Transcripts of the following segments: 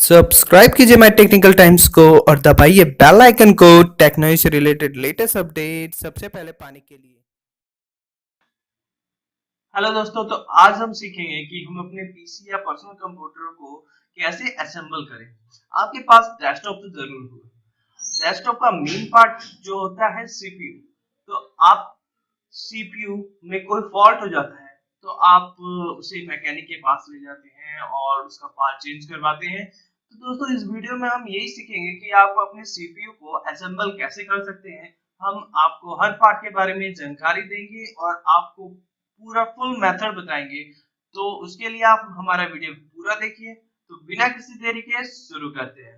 Subscribe कीजिए my technical times को और दबाइए बेल आइकन को टेक्नोलॉजी से रिलेटेड लेटेस्ट अपडेट सबसे पहले पाने के लिए। हेलो दोस्तों, तो आज हम सीखेंगे कि हम अपने पीसी या पर्सनल कंप्यूटर को कैसे असेंबल करें। आपके पास डेस्कटॉप तो जरूर होगा। डेस्कटॉप का मेन पार्ट जो होता है सीपीयू। तो आप सीपीयू में कोई फॉल्ट हो जाता है तो आप उसे मैकेनिक के पास ले जाते हैं और उसका पार्ट चेंज करवाते हैं। तो दोस्तों, इस वीडियो में हम यही सीखेंगे कि आप अपने सीपीयू को असेंबल कैसे कर सकते हैं। हम आपको हर पार्ट के बारे में जानकारी देंगे और आपको पूरा फुल मेथड बताएंगे। तो उसके लिए आप हमारा वीडियो पूरा देखिए। तो बिना किसी देरी के शुरू करते हैं।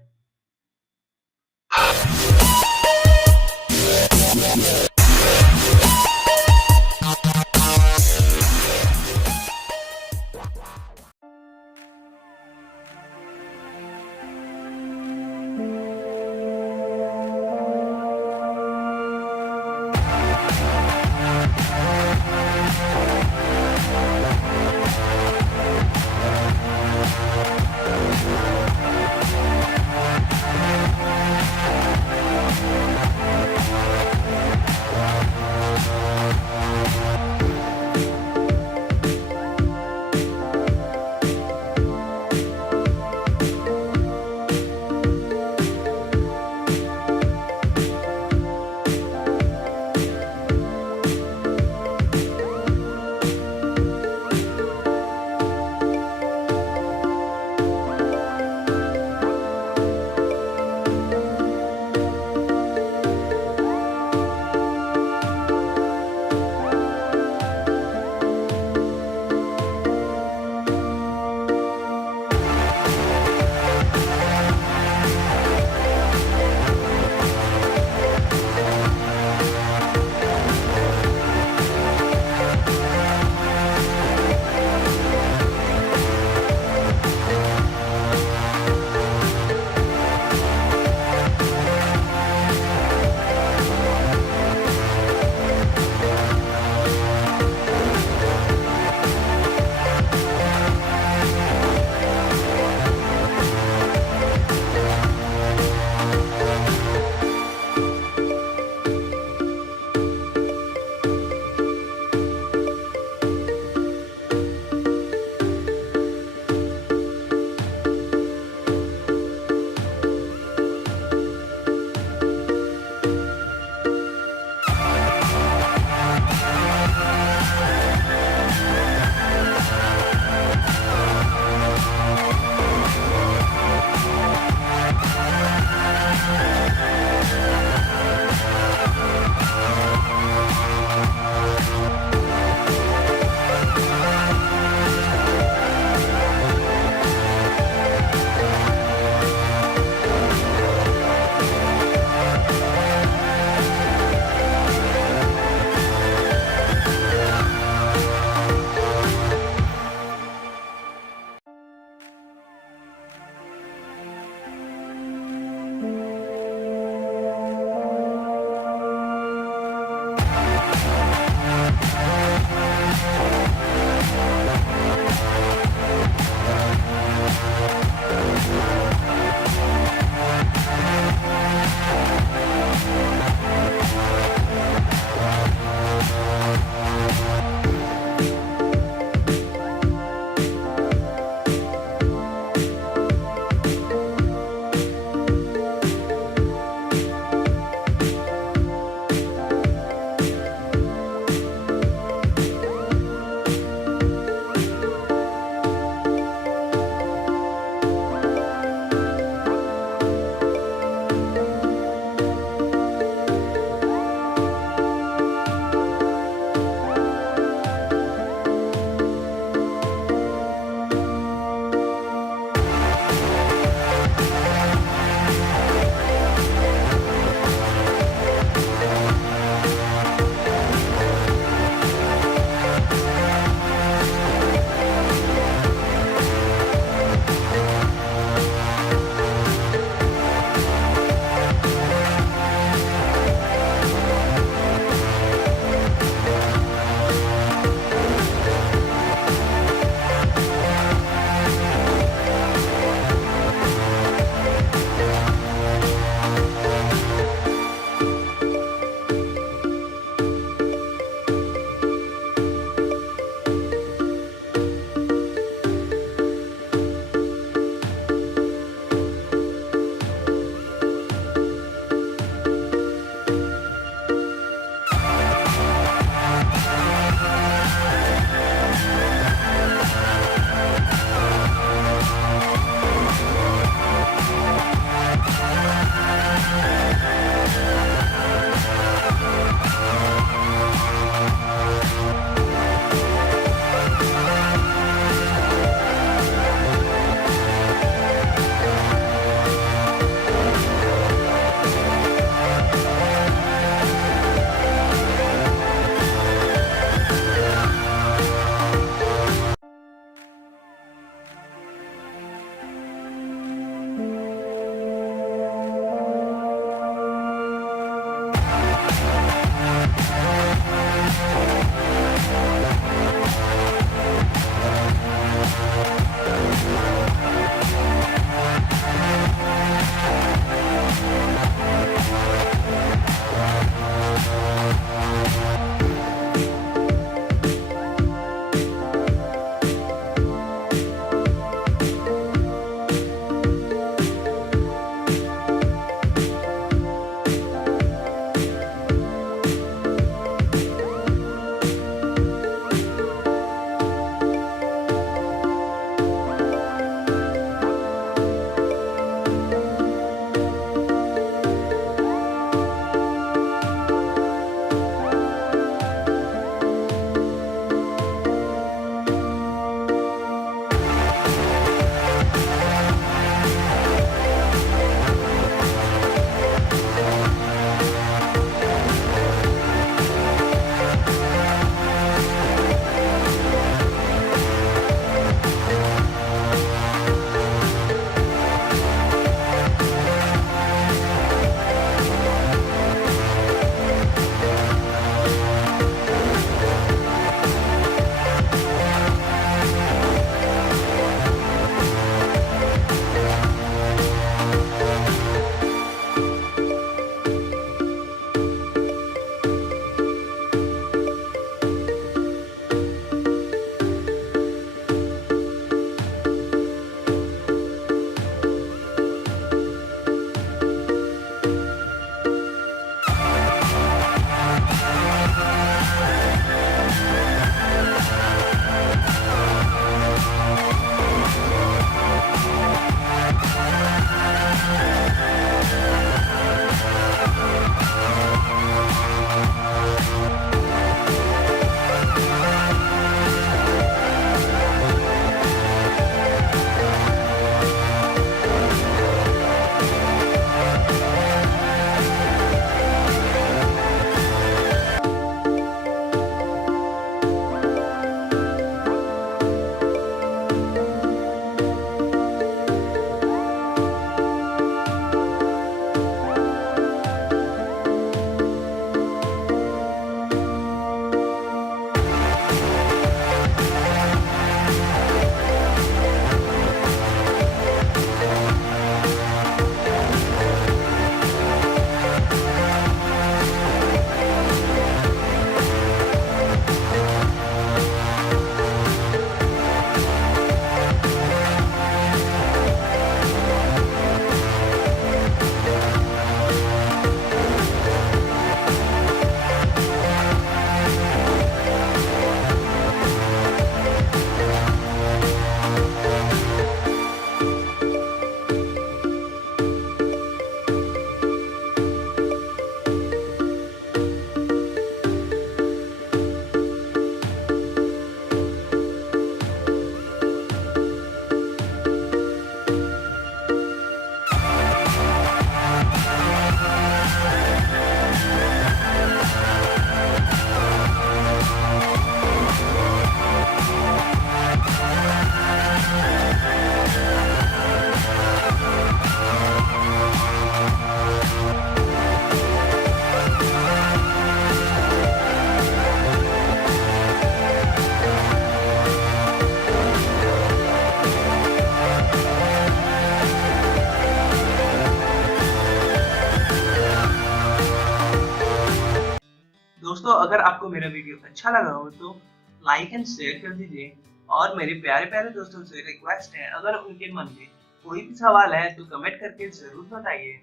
अगर आपको मेरा वीडियो अच्छा लगा हो तो लाइक एंड शेयर कर दीजिए, और मेरे प्यारे प्यारे दोस्तों से रिक्वेस्ट है, अगर उनके मन में कोई भी सवाल है तो कमेंट करके जरूर बताइए।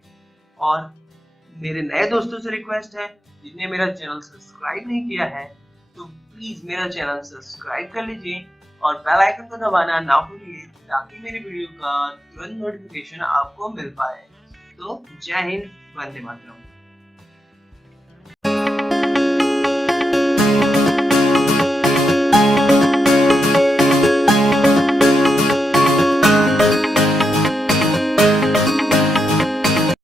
और मेरे नए दोस्तों से रिक्वेस्ट है, जिसने मेरा चैनल सब्सक्राइब नहीं किया है तो प्लीज मेरा चैनल सब्सक्राइब कर लीजिए और बेल आइकन को दबाना ना भूलिए, ताकि मेरी वीडियो का तुरंत नोटिफिकेशन आपको मिल पाए। तो जय हिंद, वंदे मातरम।